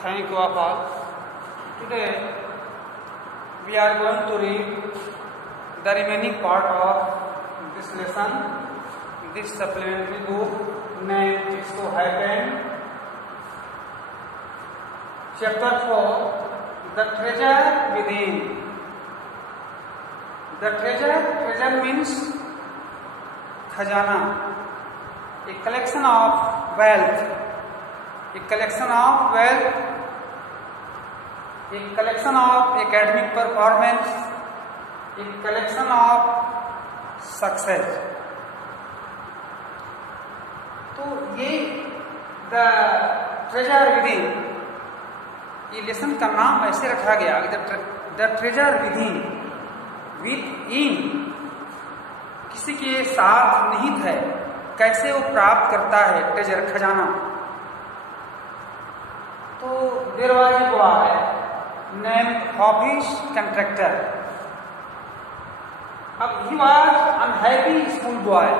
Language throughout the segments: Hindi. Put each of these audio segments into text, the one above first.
Thank you all. Today we are going to read the remaining part of this lesson, this supplementary book named It So Happened. Chapter 4, The Treasure Within. The treasure means khajana, a collection of wealth, a collection of academic performance, a collection of success. तो ये द ट्रेजर विदिन, ये लेसन का नाम ऐसे रखा गया the treasure within, with in, किसी के साथ निहित है, कैसे वो प्राप्त करता है ट्रेजर, खजाना. तो there was a boy named Hafeez Contractor. अब he was unhappy school boy.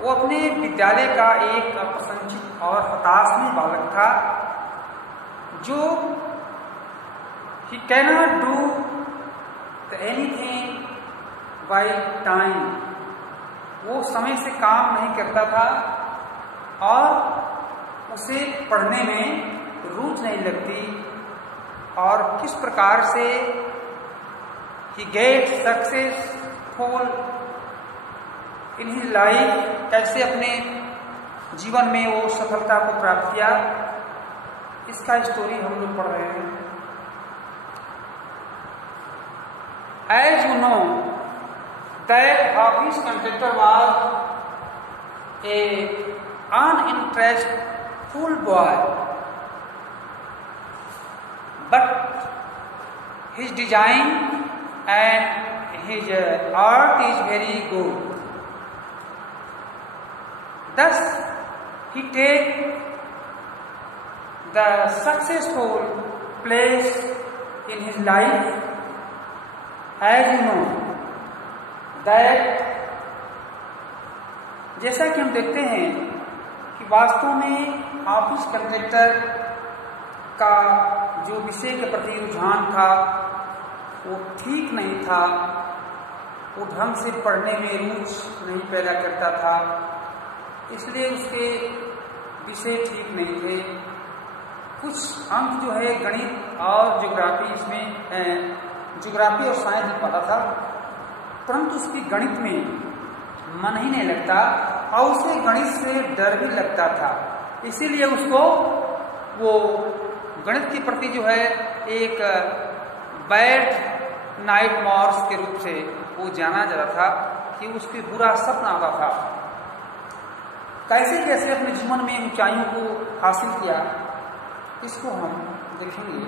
वो अपने विद्यालय का एक अप्रसन्नचित और हताश बालक था जो ही cannot do anything by time. वो समय से काम नहीं करता था और उसे पढ़ने में रुचि नहीं लगती. और किस प्रकार से he get successful in his life, कैसे अपने जीवन में वो सफलता को प्राप्त किया, इसका स्टोरी हम लोग पढ़ रहे हैं. As you know that Hafeez Contractor was a uninterestful boy, but his design and his art is very good. Thus he take the successful place in his life. As you know that, जैसा कि हम देखते हैं कि वास्तव में ऑफिस कंट्रैक्टर का जो विषय के प्रति रुझान था वो ठीक नहीं था. वो ढंग से पढ़ने में रुचि नहीं पैदा करता था, इसलिए उसके विषय ठीक नहीं थे. कुछ अंक जो है गणित और ज्योग्राफी, इसमें ज्योग्राफी और साइंस में पता था, परंतु उसकी गणित में मन ही नहीं लगता और उसे गणित से डर भी लगता था. इसीलिए उसको वो गणित के प्रति जो है एक बैड नाइट मॉर्स के रूप से वो जाना जाता था कि उसके बुरा सपना आता था. कैसे कैसे अपने जीवन में ऊंचाइयों को हासिल किया, इसको हम देखेंगे.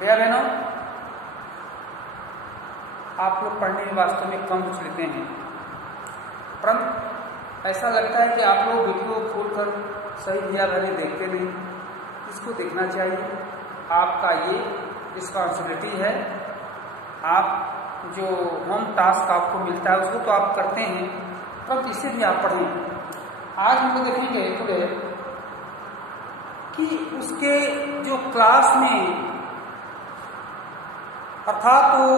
भैया बहनों, आप लोग पढ़ने में वास्तव में कम रुचि लेते हैं, परंतु ऐसा लगता है कि आप लोग वीडियो खोलकर सही भैया बहने देखते नहीं. इसको देखना चाहिए. आपका ये रिस्पॉन्सिबिलिटी है. आप जो होम टास्क आपको मिलता है उसको तो आप करते हैं, परंतु इसे भी आप पढ़ें. आज हम लोग देखेंगे टुडे कि उसके जो क्लास में, अर्थात वो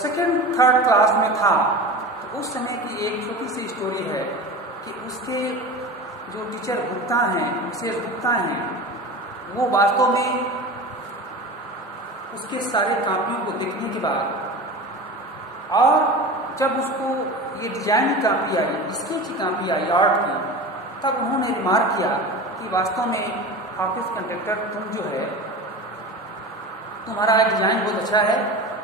सेकेंड थर्ड क्लास में था, तो उस समय की एक छोटी सी स्टोरी है कि उसके जो टीचर गुप्ता हैं, मिसेस गुप्ता हैं, वो वास्तव में उसके सारे कापियों को देखने के बाद, और जब उसको ये डिजाइन की कापी आई, स्केच की कापी आई आर्ट की, तब उन्होंने रिमार्क किया कि वास्तव में ऑफिस कंट्रैक्टर तुम जो है, तुम्हारा डिजाइन बहुत अच्छा है,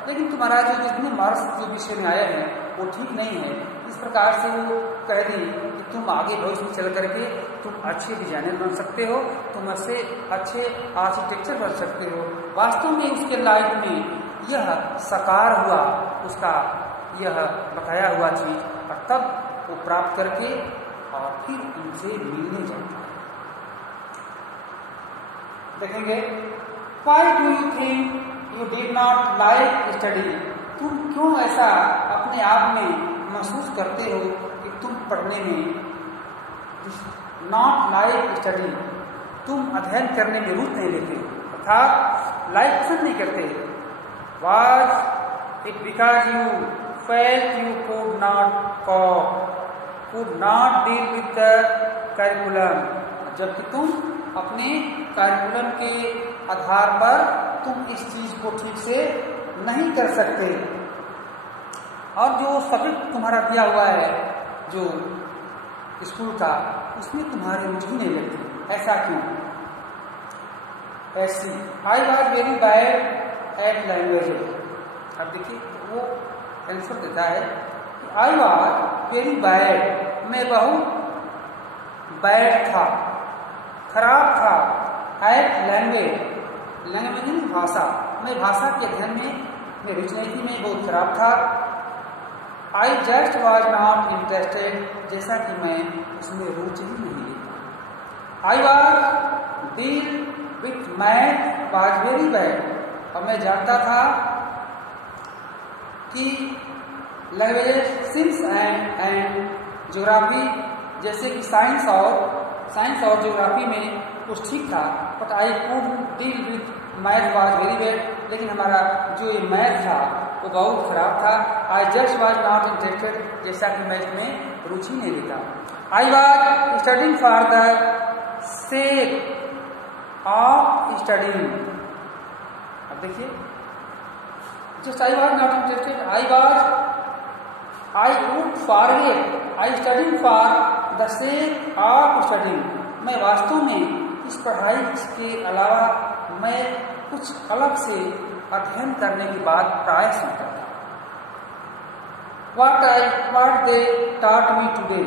लेकिन तुम्हारा जो जितने मार्क्स जो विषय में आए हैं वो ठीक नहीं है. इस प्रकार से वो कह दी कि तुम आगे भविष्य में चल करके तुम अच्छे डिजाइनर बन सकते हो, तुम ऐसे अच्छे आर्किटेक्चर बन सकते हो. वास्तव में उसके लाइफ में यह साकार हुआ, उसका यह बताया हुआ चीज, और तब वो प्राप्त करके और फिर उनसे मिलने जाता है. देखेंगे, Why do you think you did not like study? तुम क्यों ऐसा अपने आप में महसूस करते हो कि तुम पढ़ने में नॉट लाइक स्टडी, तुम अध्ययन करने में रुचि नहीं लेते, अर्थात लाइक पसंद नहीं करते। Was it because you felt you could not deal with the curriculum, जबकि तुम अपने करिकुलम के आधार पर तुम इस चीज को ठीक से नहीं कर सकते, और जो सब्जेक्ट तुम्हारा दिया हुआ है जो स्कूल का, उसमें तुम्हारी रुचि नहीं लगती। ऐसा क्यों? ऐसी I was very bad at language. अब देखिए वो आंसर देता है कि आई वॉज वेरी बैड, मैं बहुत बैड था, खराब था, एट लैंग्वेज, लैंग्वेज भाषा, मैं भाषा के अध्ययन में रुचि नहीं थी, मैं बहुत खराब था। I just was not interested, जैसा कि मैं उसमें रुचि ही नहीं लेता। I was deal with math was very bad, और मैं जानता था कि लैंग्वेज सिंस एंड ज्योग्राफी, जैसे कि साइंस और ज्योग्राफी में कुछ ठीक था, but I could deal with math was very bad, लेकिन हमारा जो ये मैथ था वो बहुत खराब था। I just was not interested, जैसा कि मैं इसमें रुचि नहीं लेता। I was studying for the sake of studying. अब देखिए just I was not interested, I would forget, I studying for the sake of studying, मैं वास्तव में इस पढ़ाई के अलावा मैं कुछ अलग से अध्ययन करने की बात प्राय सुनता था। What they taught me today,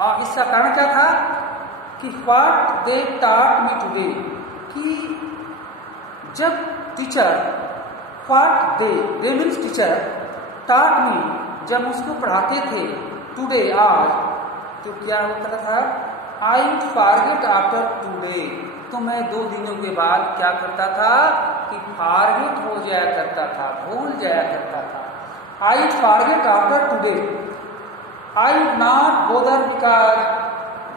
और इसका कारण क्या था कि what they taught me today, कि जब teacher what they means teacher taught me, जब उसको पढ़ाते थे today आज, तो क्या होता था? I would forget after 2 days, तो मैं 2 दिनों के बाद क्या करता था कि फॉरगेट हो जाया करता था, भूल जाया करता था। I would forget after 2 days, I would not bother because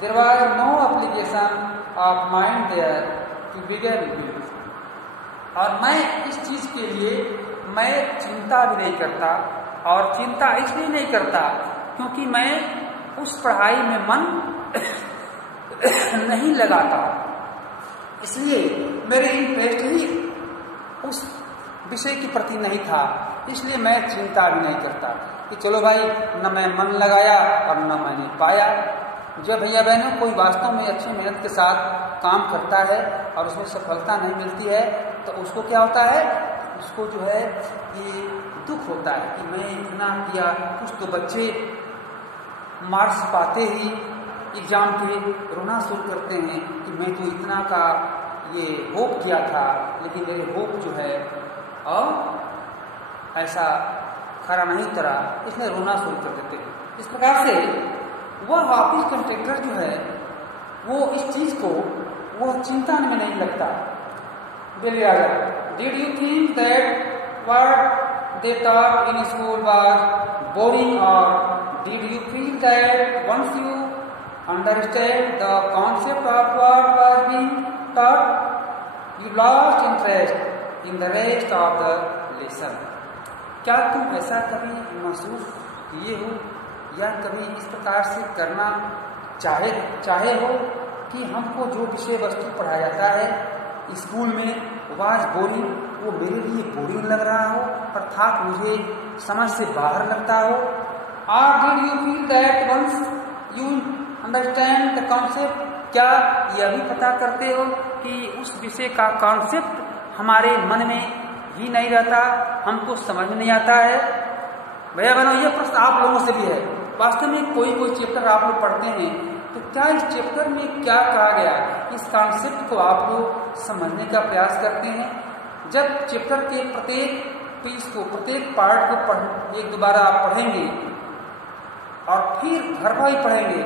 there was no application of mind there to begin with, और मैं इस चीज के लिए मैं चिंता भी नहीं करता, और चिंता इसलिए नहीं करता क्योंकि मैं उस पढ़ाई में मन नहीं लगाता, इसलिए मेरे इंटरेस्ट ही उस विषय के प्रति नहीं था, इसलिए मैं चिंता भी नहीं करता कि चलो भाई न मैं मन लगाया और न मैंने पाया। जब भैया बहनों कोई वास्तव में अच्छी मेहनत के साथ काम करता है और उसमें सफलता नहीं मिलती है, तो उसको क्या होता है? उसको जो है ये दुख होता है कि मैं इतना किया। कुछ तो बच्चे मार्क्स पाते ही एग्जाम के रोना शुरू करते हैं कि मैं तो इतना का ये होप किया था, लेकिन मेरे होप जो है और ऐसा खरा नहीं उतरा, इसलिए रोना शुरू कर देते हैं। इस प्रकार से वह ऑफिस कंट्रैक्टर जो है वो इस चीज को वो चिंता में नहीं लगता। Did you think that what they taught in school was boring, और did you feel that once you understand the concept of what was being taught, you lost interest in the rest of the lesson? क्या तुम ऐसा कभी महसूस किए हो या कभी इस प्रकार से करना चाहे हो कि हमको जो विषय वस्तु पढ़ाया जाता है स्कूल में वाज बोरिंग, वो मेरे लिए बोरिंग लग रहा हो, अर्थात मुझे समझ से बाहर लगता हो? Or did you feel that once you understand the concept, क्या यह भी पता करते हो कि उस विषय का कॉन्सेप्ट हमारे मन में ही नहीं रहता, हमको समझ में नहीं आता है? भैया बहनों, यह प्रश्न आप लोगों से भी है। वास्तव में कोई चैप्टर आप लोग पढ़ते हैं तो क्या इस चैप्टर में क्या कहा गया, इस कॉन्सेप्ट को आप लोग समझने का प्रयास करते हैं? जब चैप्टर के प्रत्येक पीस को, प्रत्येक पार्ट को एक दोबारा आप पढ़ेंगे और फिर घर पर ही पढ़ेंगे,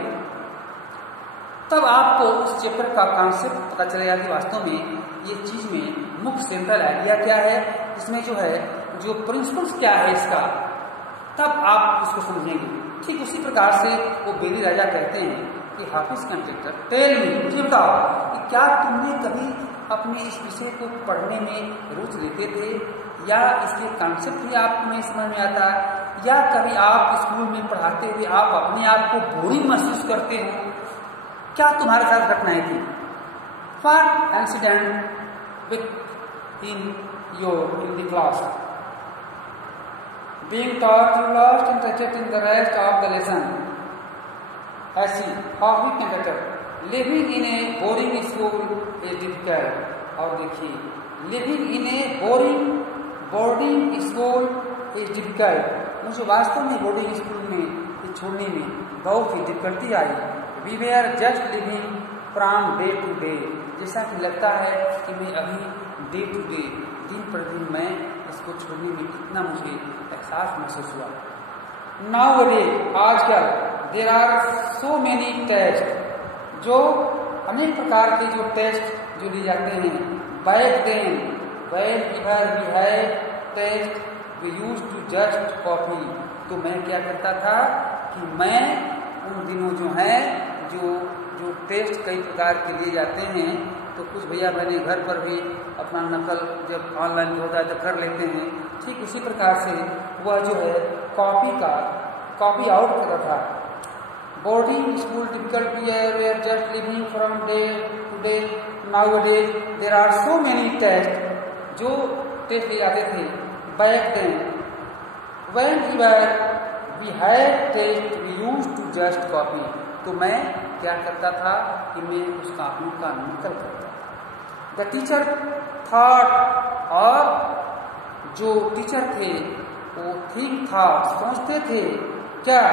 तब आपको उस चैप्टर का कॉन्सेप्ट पता चलेगा कि वास्तव में ये चीज में मुख्य सेंट्रल आइडिया क्या है, इसमें जो है जो प्रिंसिपल्स क्या है इसका, तब आप उसको समझेंगे। ठीक उसी प्रकार से वो बेरी राजा कहते हैं कि हाफिज कंडक्टर टेल मी, मुझे बताओ कि क्या तुमने कभी अपने इस विषय को पढ़ने में रुचि लेते थे, या इसके कॉन्सेप्ट भी आपको नहीं समझ में आता, या कभी आप स्कूल में पढ़ाते हुए आप अपने आप को बोरिंग महसूस करते हो? क्या तुम्हारे साथ घटनाएं थी? What incident with in the class? Being taught, you lost interest in the rest of the lesson. ऐसी Hafeez Contractor living in a boring school is difficult. और देखिए, living in a boarding school is difficult. मुझे वास्तव में बोर्डिंग स्कूल में छोड़ने में बहुत ही डिफिकल्टी आई। We were just living from day to day, जैसा कि लगता है कि मैं अभी डे टू डे, दिन पर दिन मैं इसको छोड़ने में कितना मुझे एहसास महसूस हुआ। नाउ डे, आजकल, there are so many test, जो अनेक प्रकार के जो टेस्ट जो लिए जाते हैं। Back then when we had test we used to just copy. तो मैं क्या करता था कि मैं उन दिनों जो है जो टेस्ट कई प्रकार के लिए जाते हैं, तो कुछ भैया बहने घर पर भी अपना नकल जब ऑनलाइन होता है तो कर लेते हैं। ठीक उसी प्रकार से वह जो है कॉपी आउट करता था। Boarding school difficult we are just living from day to day. Nowadays there are so many test, जो टेस्ट लिए जाते थे। Back then when we had test we used to just copy. तो मैं क्या करता था कि मैं उस कॉपी का नकल करता था। द टीचर थॉट, और जो टीचर थे वो थिंक था, सोचते थे क्या,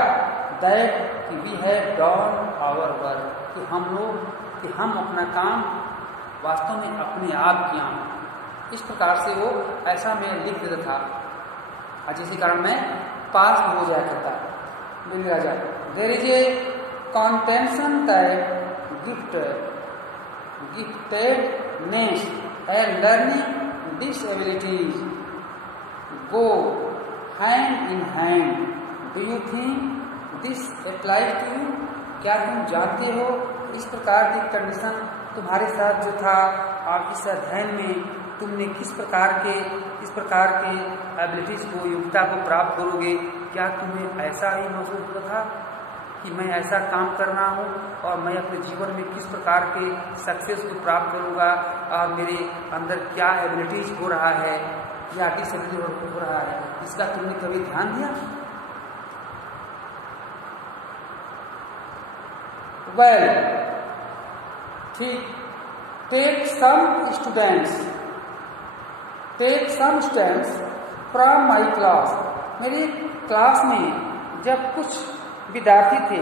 that we have done our work, कि हम अपना काम वास्तव में अपने आप किया। इस प्रकार से वो ऐसा मैं लिख देता था, और जिसके कारण मैं पास हो जाया करता। मिल राजा, there is a contention type giftedness and learning disabilities go hand in hand. Do you think this applies to you? क्या तुम जानते हो इस प्रकार की कंडीशन तुम्हारे साथ जो था, आप इस अध्ययन में तुमने किस प्रकार के एबिलिटीज को, योग्यता को प्राप्त करोगे? क्या तुम्हें ऐसा ही महसूस होता था कि मैं ऐसा काम कर रहा हूँ और मैं अपने जीवन में किस प्रकार के सक्सेस को प्राप्त करूँगा, और मेरे अंदर क्या एबिलिटीज हो रहा है या डिसएबिलिटी हो रहा है, इसका तुमने कभी ध्यान दिया? वेल, ठीक, take some students from my class. मेरी क्लास में जब कुछ विद्यार्थी थे,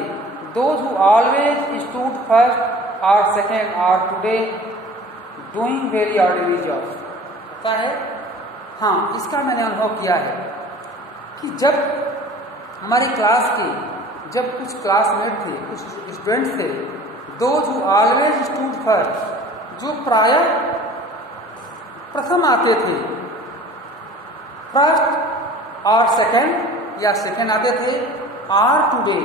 those who always stood first और सेकेंड और today doing very ordinary job. पता है, हाँ, इसका मैंने अनुभव किया है कि जब हमारी क्लास के जब कुछ क्लासमेट थे, कुछ स्टूडेंट्स थे, those who always stood first, जो प्रायः प्रथम आते थे, फर्स्ट और सेकेंड या सेकेंड आते थे, are today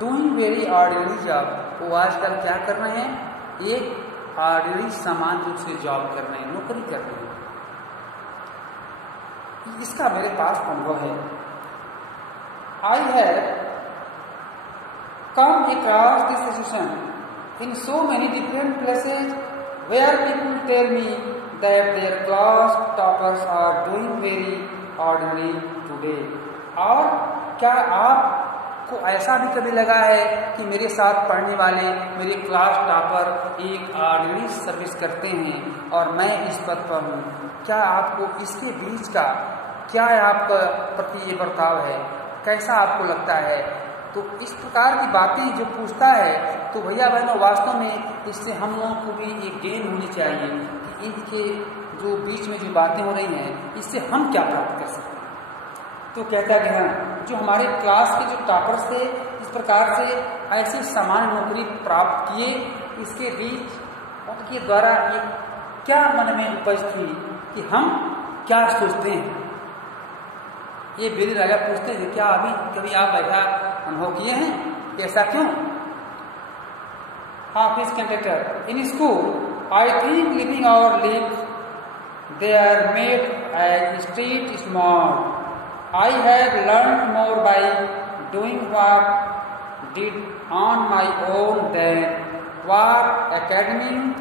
doing very ordinary job, वो आजकल क्या कर रहे हैं, एक ऑर्डिनरी सामान्य रूप से जॉब कर रहे हैं, नौकरी कर रहे हैं। इसका मेरे पास अनुभव है। I have come across this situation in so many different places where people tell me that their class toppers are doing very ordinary today. और क्या आपको ऐसा भी कभी लगा है कि मेरे साथ पढ़ने वाले मेरे क्लास टॉपर एक ऑर्डिनरी सर्विस करते हैं और मैं इस पद पर हूँ? क्या आपको इसके बीच का क्या आपका प्रति ये बर्ताव है, कैसा आपको लगता है? तो इस प्रकार की बातें जो पूछता है, तो भैया बहनों, वास्तव में इससे हम लोगों को भी एक गेन होनी चाहिए कि इनके जो बीच में जो बातें हो रही हैं, इससे हम क्या प्राप्त कर सकते हैं। तो कहता गया, जो हमारे क्लास के जो टॉपर्स थे, इस प्रकार से ऐसी सामान्य नौकरी प्राप्त किए, इसके बीच उनके द्वारा एक क्या मन में उपज थी कि हम क्या सोचते हैं। ये बेली राजा पूछते थे, क्या अभी कभी आप ऐसा अनुभव किए हैं? ऐसा क्यों? office contractor. In school, I think living our lives there made a street smart. I have learned more by doing what did on my own than what academics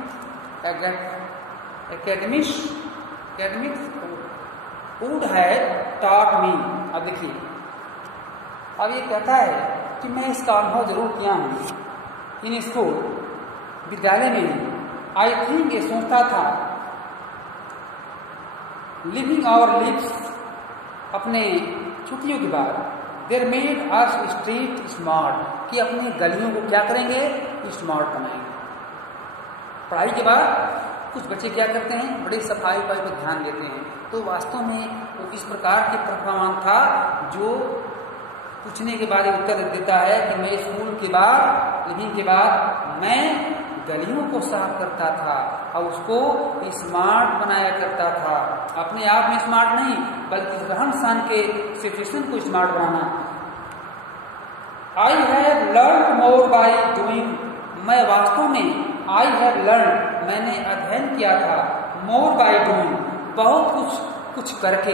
would have taught me. अब देखिए, अब ये कहता है कि मैं इसका अनुभव जरूर किया हूँ इन स्कूल, विद्यालय में। आई थिंक ये सोचता था, लिविंग आवर लिव्स, अपने छुट्टियों के बाद, देर मेड अस स्ट्रीट स्मार्ट, कि अपनी गलियों को क्या करेंगे, स्मार्ट बनाएंगे। पढ़ाई के बाद कुछ बच्चे क्या करते हैं, बड़ी सफाई पर ध्यान देते हैं। तो वास्तव में वो इस प्रकार के प्रतिभावान था जो पूछने के बाद उत्तर देता है कि मैं स्कूल के बाद, लिविंग के बाद, मैं गलियों को साफ करता था और उसको स्मार्ट बनाया करता था। अपने आप में स्मार्ट नहीं, बल्कि रहन सहन के सिचुएशन को smart banana. I have learn more by doing, मैं वास्तव में, आई हैव लर्न, मैंने अध्ययन किया था, मोर बाय डूइंग, बहुत कुछ करके,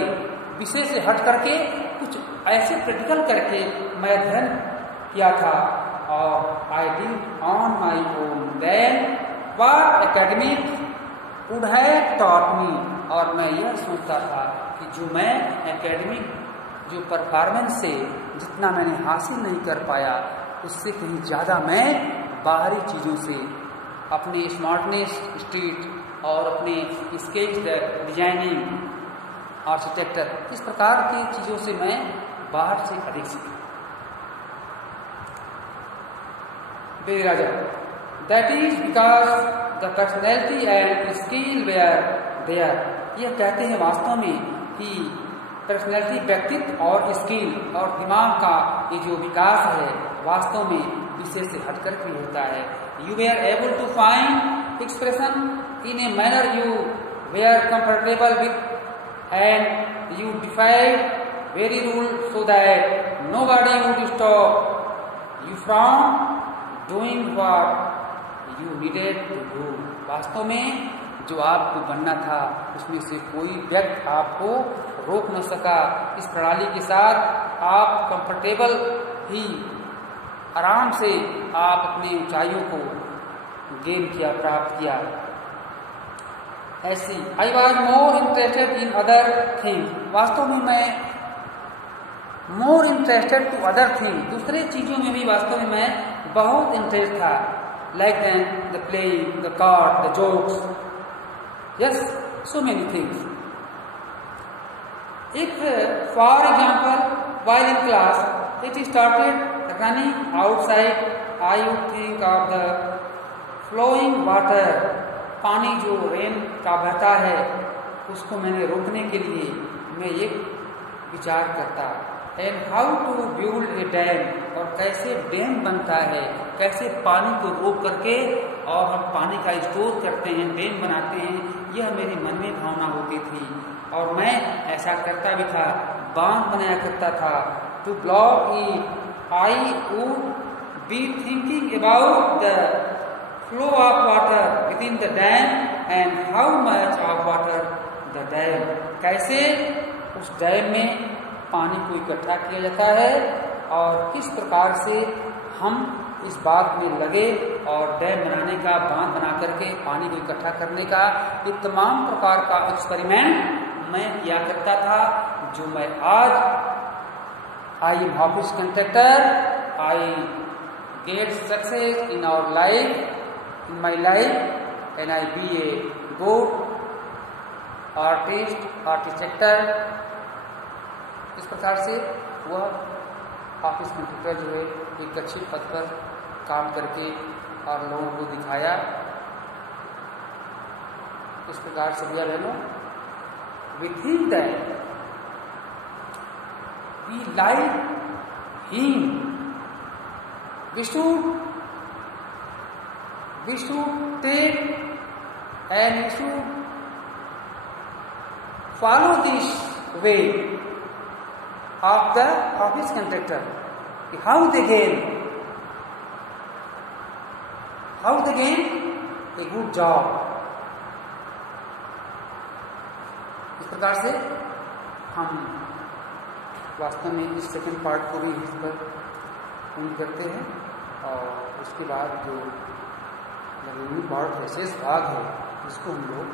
विषय से हट करके, कुछ ऐसे प्रैक्टिकल करके मैं अध्ययन किया था। और I did on my own then what academic would have taught me, और मैं यह सोचता था कि जो मैं एकेडमिक जो परफॉर्मेंस से जितना मैंने हासिल नहीं कर पाया, उससे कहीं ज़्यादा मैं बाहरी चीज़ों से, अपने स्मार्टनेस स्ट्रीट और अपने स्केच डिजाइनिंग, आर्किटेक्चर, इस प्रकार की चीज़ों से मैं बाहर से अधिक सीखा। राजा, that is because the personality and skill were there. यह कहते हैं वास्तव में कि पर्सनैलिटी, व्यक्तित्व और स्किल और दिमाग का ये जो विकास है, वास्तव में विषय से हटकर भी होता है। You were able to find expression in a manner you were comfortable with and you defied very rule so that nobody would stop you from doing what you needed to do. वास्तव में जो आपको बनना था, उसमें से कोई व्यक्ति आपको रोक न सका। इस प्रणाली के साथ आप कंफर्टेबल ही, आराम से आप अपनी ऊंचाइयों को गेन किया, प्राप्त किया। ऐसी I was more interested in other things, वास्तव में मैं more interested to other thing, दूसरे चीजों में भी वास्तव में मैं बहुत इंटरेस्ट था। Like then the playing, the card, the jokes, yes, so many things. If for example while in class it started running outside, I would think of the flowing water, पानी जो रेन का बहता है उसको मैंने रोकने के लिए मैं एक विचार करता। And how to build a dam, और कैसे डैम बनता है, कैसे पानी को रोक करके और हम पानी का स्टोर करते हैं, डैम बनाते हैं, यह मेरे मन में भावना होती थी। और मैं ऐसा करता भी था, बांध बनाया करता था। To block it I would be thinking about the flow of water within the dam and how much of water the dam, कैसे उस डैम में पानी को इकट्ठा किया जाता है और किस प्रकार से हम इस बात में लगे और डैम बनाने का, बांध बना करके पानी को इकट्ठा करने का, ये तमाम प्रकार का एक्सपेरिमेंट मैं किया करता था। जो मैं आज I am office contractor, I get success in our life, in my life, and I be a good artist, architect. इस प्रकार से वह ऑफिस कंट्रैक्टर जो है एक अच्छे पद पर काम करके और लोगों को दिखाया। इस प्रकार से भैया बहनों, we think that we like him, we should take and we should follow this way of the office contractor, how they gain, how the game a good job. इस प्रकार से हम वास्तव में इस सेकंड पार्ट को भी इस पर पूर्ण करते हैं और उसके बाद जो रिमेनिंग पार्ट है, शेष भाग है, इसको हम लोग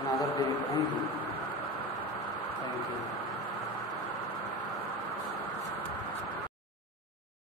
अनादर डे में पढ़ेंगे। Thank you.